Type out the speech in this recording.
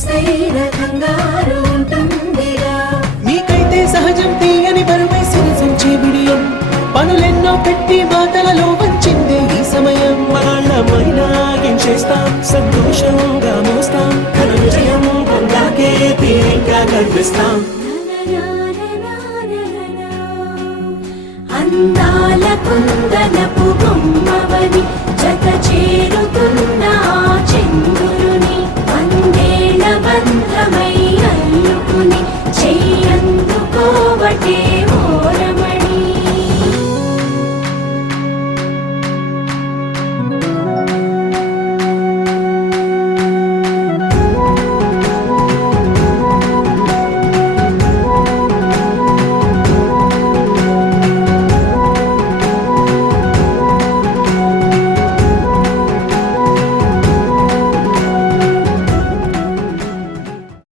కాస్తైన కంగారు ఉంటుందిగా. మీకైతే సహజం తీయని బరువై సిరిసించే బిడియం, పనులెన్నో పెట్టి మాటలలో వంచిందే ఈ సమయం. వాళ్ళమైనా చేస్తాం, సంతోషంగా మోస్తాం, ఘన విజయం పొందాకే తీరిగ్గా కనిపిస్తాం. అందాల కుందన